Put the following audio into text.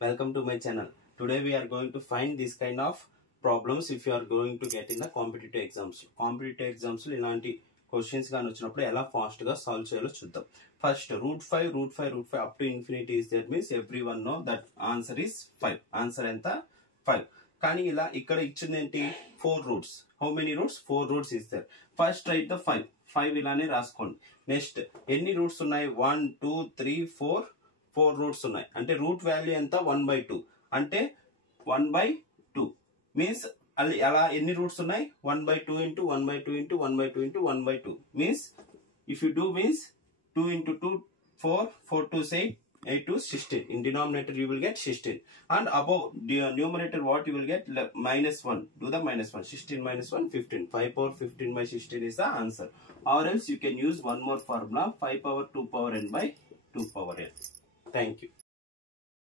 Welcome to my channel. Today we are going to find this kind of problems if you are going to get in the competitive exams. Competitive exams lo ilanti questions gaani vachinappudu ela fast ga solve cheyalo chuddam. First root 5 up to infinity is there means everyone know that answer is 5. Answer enta 5. కానీ ఇలా ఇక్కడ ఇచ్చింది ఏంటి 4 roots. How many roots? 4 roots is there. First write the 5 ఇలానే రాసుకోండి. Next ఎన్ని roots ఉన్నాయి 1 2 3 4 roots ఉన్నాయి. అంటే రూట్ వాల్యూ ఎంత 1/2 అంటే 1/2 మీన్స్ అలా ఎన్ని రూట్స్ ఉన్నాయి 1/2 into 1/2 into 1/2 into 1/2 means if you do means 2 into 2 4 4 2 8 8 to 16. In denominator you will get 16 and above the numerator what you will get -1. Do the -1. 16 minus 1 15. 5 power 15 by 16 is the answer. Or else you can use one more formula 5 power 2 power n by 2 power n. Thank you.